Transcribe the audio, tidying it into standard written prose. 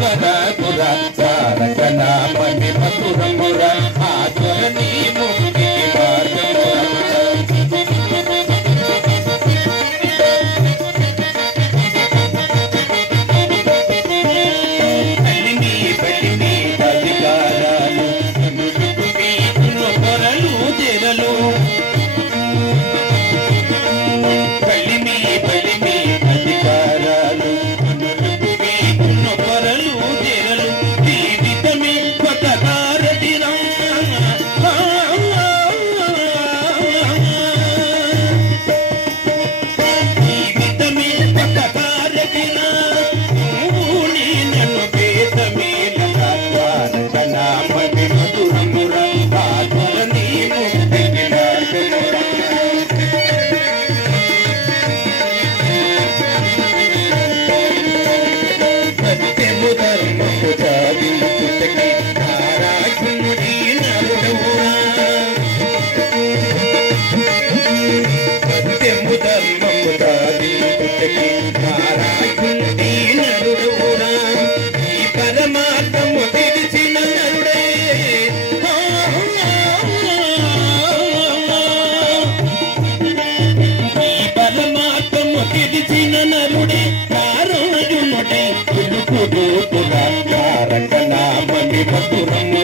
వరగురా తారక నామని మధురమురా ఆతుర నీ ముక్తికి మార్గమురా అల్లిమి పల్లిమి అధికారాలు అనుడుకు వీధులు పొరలు తెరలు పల్లిమి పల్లిమి అధికారాలు అనుడుకు వీధులు పొరలు తెరలు జీవితమే కొత్త భారతిరా జీవితమే కొత్త భారతిరా నువ్వు నీ నన్ను భేదమేలరా తారక నామని మధురమురా ఆతుర నీ ముక్తికి మార్గమురా సత్యము ధర్మము సాధించుటకి నారాయణుడి నరుడవురా సత్యము ధర్మము సాధించుటకి నారాయణుడి నరుడవురా ఈ పరమాత్మము తెలిసిన నరుడే ఈ పరమాత్మము తెలిసిన నరుడే నారాయణుడై పిలుపుడు తారక నామని మధురము